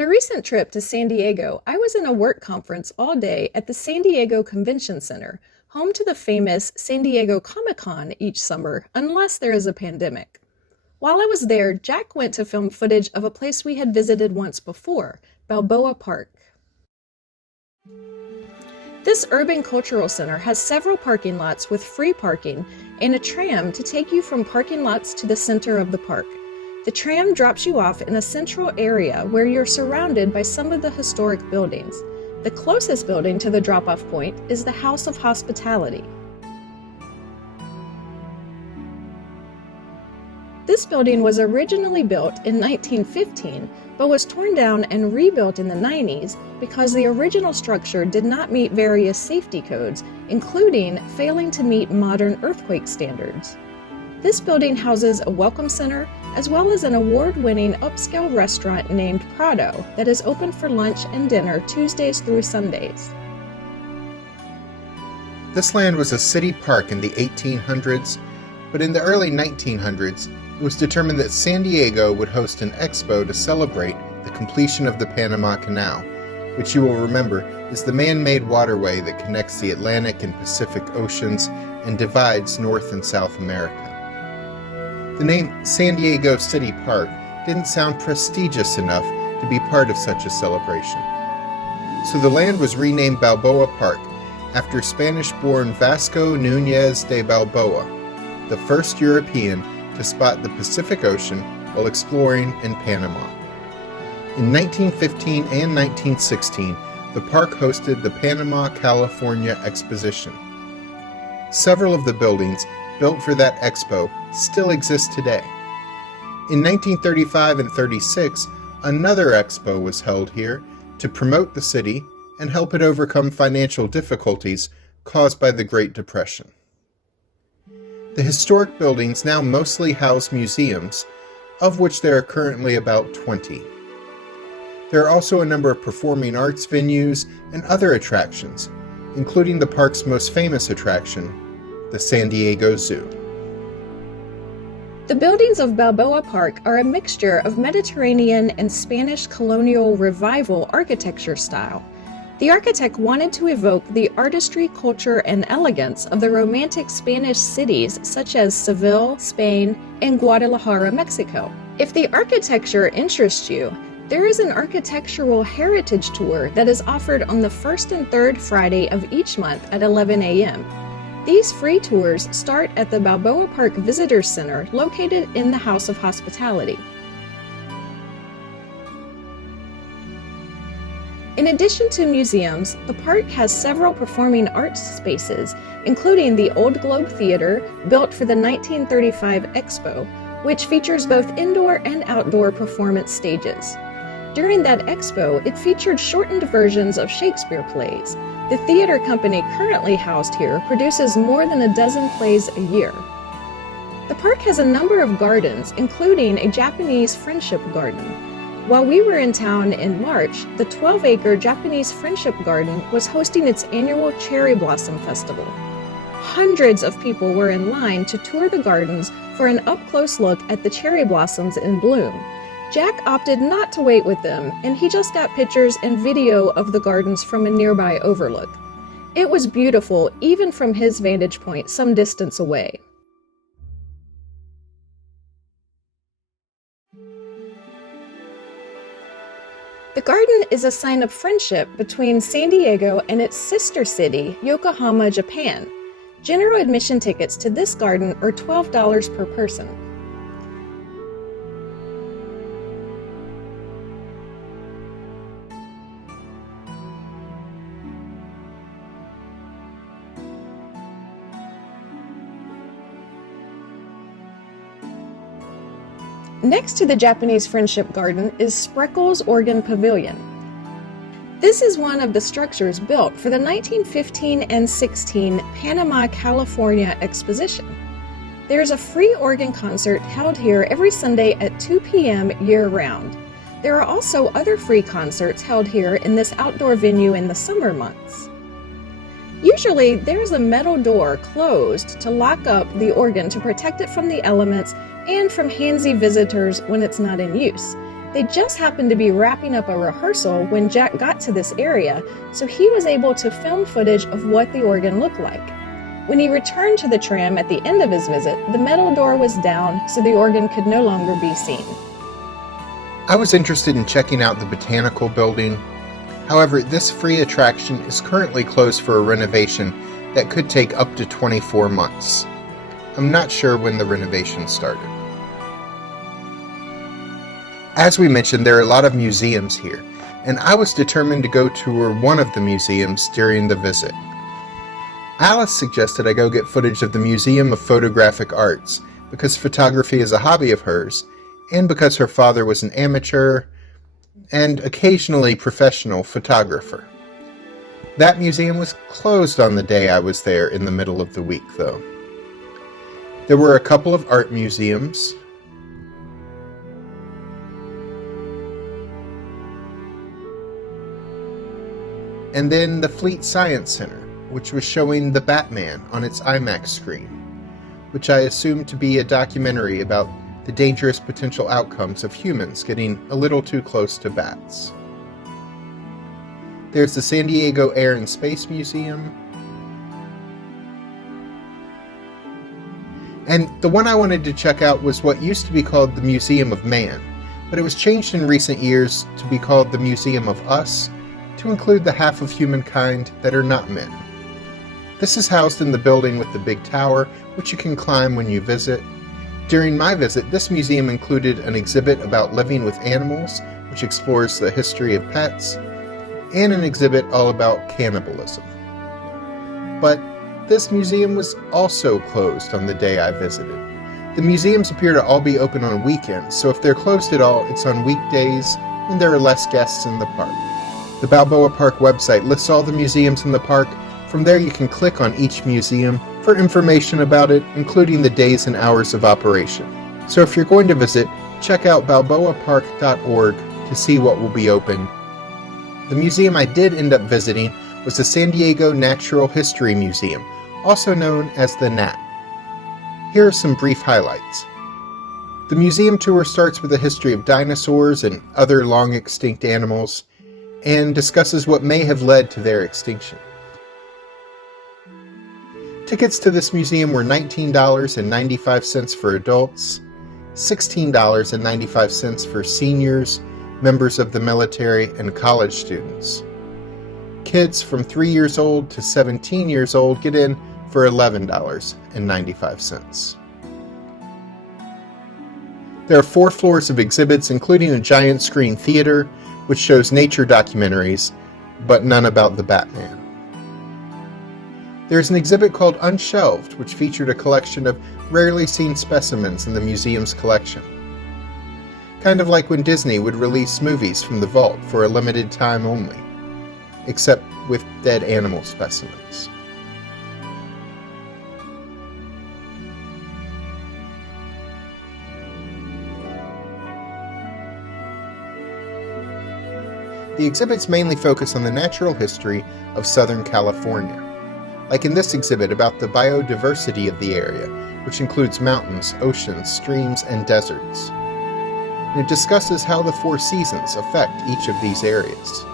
On a recent trip to San Diego, I was in a work conference all day at the San Diego Convention Center, home to the famous San Diego Comic-Con each summer, unless there is a pandemic. While I was there, Jack went to film footage of a place we had visited once before, Balboa Park. This urban cultural center has several parking lots with free parking and a tram to take you from parking lots to the center of the park. The tram drops you off in a central area where you're surrounded by some of the historic buildings. The closest building to the drop-off point is the House of Hospitality. This building was originally built in 1915, but was torn down and rebuilt in the 90s because the original structure did not meet various safety codes, including failing to meet modern earthquake standards. This building houses a welcome center, as well as an award-winning upscale restaurant named Prado that is open for lunch and dinner Tuesdays through Sundays. This land was a city park in the 1800s, but in the early 1900s, it was determined that San Diego would host an expo to celebrate the completion of the Panama Canal, which you will remember is the man-made waterway that connects the Atlantic and Pacific Oceans and divides North and South America. The name San Diego City Park didn't sound prestigious enough to be part of such a celebration. So the land was renamed Balboa Park after Spanish-born Vasco Núñez de Balboa, the first European to spot the Pacific Ocean while exploring in Panama. In 1915 and 1916, the park hosted the Panama, California Exposition. Several of the buildings built for that expo still exist today. In 1935 and 36, another expo was held here to promote the city and help it overcome financial difficulties caused by the Great Depression. The historic buildings now mostly house museums, of which there are currently about 20. There are also a number of performing arts venues and other attractions, including the park's most famous attraction, the San Diego Zoo. The buildings of Balboa Park are a mixture of Mediterranean and Spanish colonial revival architecture style. The architect wanted to evoke the artistry, culture, and elegance of the romantic Spanish cities such as Seville, Spain, and Guadalajara, Mexico. If the architecture interests you, there is an architectural heritage tour that is offered on the first and third Friday of each month at 11 a.m. These free tours start at the Balboa Park Visitor Center located in the House of Hospitality. In addition to museums, the park has several performing arts spaces, including the Old Globe Theater, built for the 1935 Expo, which features both indoor and outdoor performance stages. During that expo, it featured shortened versions of Shakespeare plays. The theater company currently housed here produces more than a dozen plays a year. The park has a number of gardens, including a Japanese friendship garden. While we were in town in March, the 12-acre Japanese Friendship Garden was hosting its annual Cherry Blossom Festival. Hundreds of people were in line to tour the gardens for an up-close look at the cherry blossoms in bloom. Jack opted not to wait with them, and he just got pictures and video of the gardens from a nearby overlook. It was beautiful, even from his vantage point some distance away. The garden is a sign of friendship between San Diego and its sister city, Yokohama, Japan. General admission tickets to this garden are $12 per person. Next to the Japanese Friendship Garden is Spreckles Organ Pavilion. This is one of the structures built for the 1915 and 16 Panama, California Exposition. There is a free organ concert held here every Sunday at 2 p.m. year-round. There are also other free concerts held here in this outdoor venue in the summer months. Usually, there's a metal door closed to lock up the organ to protect it from the elements and from handsy visitors when it's not in use. They just happened to be wrapping up a rehearsal when Jack got to this area, so he was able to film footage of what the organ looked like. When he returned to the tram at the end of his visit, the metal door was down, so the organ could no longer be seen. I was interested in checking out the botanical building. However, this free attraction is currently closed for a renovation that could take up to 24 months. I'm not sure when the renovation started. As we mentioned, there are a lot of museums here, and I was determined to go tour one of the museums during the visit. Alice suggested I go get footage of the Museum of Photographic Arts because photography is a hobby of hers, and because her father was an amateur and occasionally professional photographer. That museum was closed on the day I was there in the middle of the week, though. There were a couple of art museums, and then the Fleet Science Center, which was showing The Batman on its IMAX screen, which I assumed to be a documentary about the dangerous potential outcomes of humans getting a little too close to bats. There's the San Diego Air and Space Museum, and the one I wanted to check out was what used to be called the Museum of Man, but it was changed in recent years to be called the Museum of Us, to include the half of humankind that are not men. This is housed in the building with the big tower, which you can climb when you visit. During my visit, this museum included an exhibit about living with animals, which explores the history of pets, and an exhibit all about cannibalism. But this museum was also closed on the day I visited. The museums appear to all be open on weekends, so if they're closed at all, it's on weekdays when there are less guests in the park. The Balboa Park website lists all the museums in the park. From there you can click on each museum for information about it, including the days and hours of operation. So if you're going to visit, check out balboapark.org to see what will be open. The museum I did end up visiting was the San Diego Natural History Museum, also known as the NAT. Here are some brief highlights. The museum tour starts with a history of dinosaurs and other long extinct animals, and discusses what may have led to their extinction. Tickets to this museum were $19.95 for adults, $16.95 for seniors, members of the military, and college students. Kids from 3 years old to 17 years old get in for $11.95. There are 4 floors of exhibits, including a giant screen theater, which shows nature documentaries, but none about the Batman. There's an exhibit called Unshelved, which featured a collection of rarely seen specimens in the museum's collection. Kind of like when Disney would release movies from the vault for a limited time only, except with dead animal specimens. The exhibits mainly focus on the natural history of Southern California, like in this exhibit about the biodiversity of the area, which includes mountains, oceans, streams, and deserts. And it discusses how the 4 seasons affect each of these areas.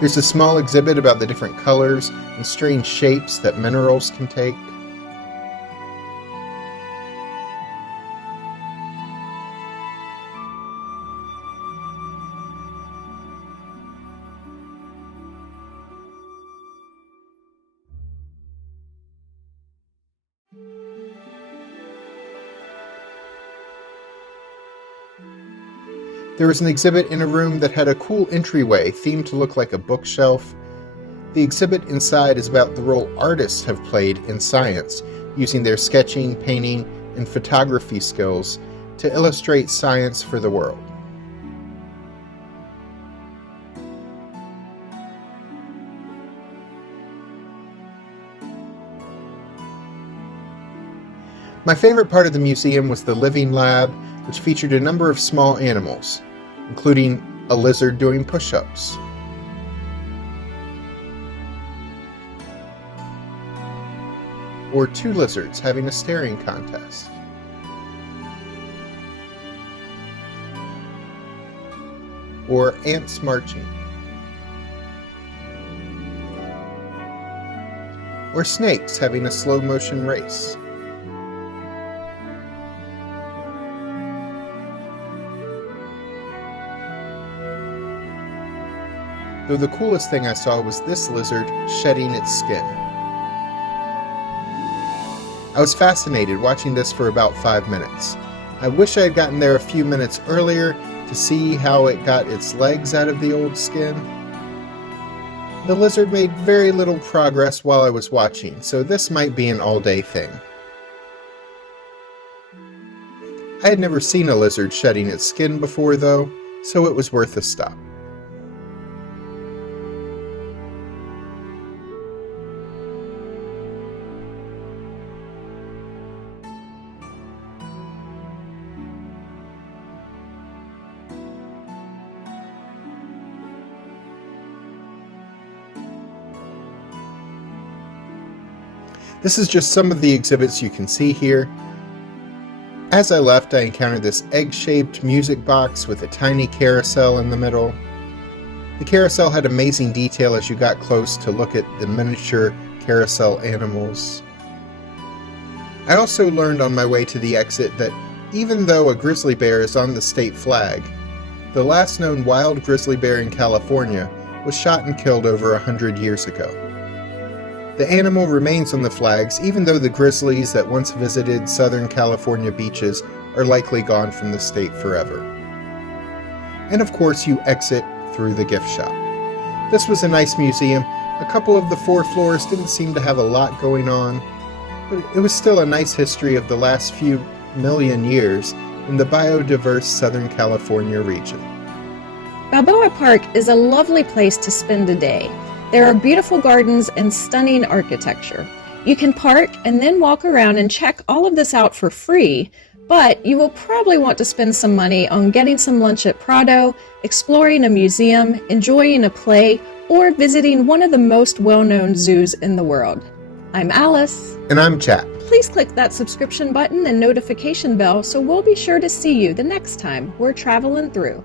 There's a small exhibit about the different colors and strange shapes that minerals can take. There was an exhibit in a room that had a cool entryway themed to look like a bookshelf. The exhibit inside is about the role artists have played in science, using their sketching, painting, and photography skills to illustrate science for the world. My favorite part of the museum was the living lab, which featured a number of small animals, including a lizard doing push-ups. or two lizards having a staring contest. Or ants marching. Or snakes having a slow motion race. Though the coolest thing I saw was this lizard shedding its skin. I was fascinated watching this for about 5 minutes. I wish I had gotten there a few minutes earlier to see how it got its legs out of the old skin. The lizard made very little progress while I was watching, so this might be an all-day thing. I had never seen a lizard shedding its skin before though, so it was worth a stop. This is just some of the exhibits you can see here. As I left, I encountered this egg-shaped music box with a tiny carousel in the middle. The carousel had amazing detail as you got close to look at the miniature carousel animals. I also learned on my way to the exit that even though a grizzly bear is on the state flag, the last known wild grizzly bear in California was shot and killed over 100 years ago. The animal remains on the flags even though the grizzlies that once visited Southern California beaches are likely gone from the state forever. And of course you exit through the gift shop. This was a nice museum. A couple of the 4 floors didn't seem to have a lot going on, but it was still a nice history of the last few million years in the biodiverse Southern California region. Balboa Park is a lovely place to spend a day. There are beautiful gardens and stunning architecture. You can park and then walk around and check all of this out for free, but you will probably want to spend some money on getting some lunch at Prado, exploring a museum, enjoying a play, or visiting one of the most well-known zoos in the world. I'm Alice. And I'm Chap. Please click that subscription button and notification bell so we'll be sure to see you the next time we're traveling through.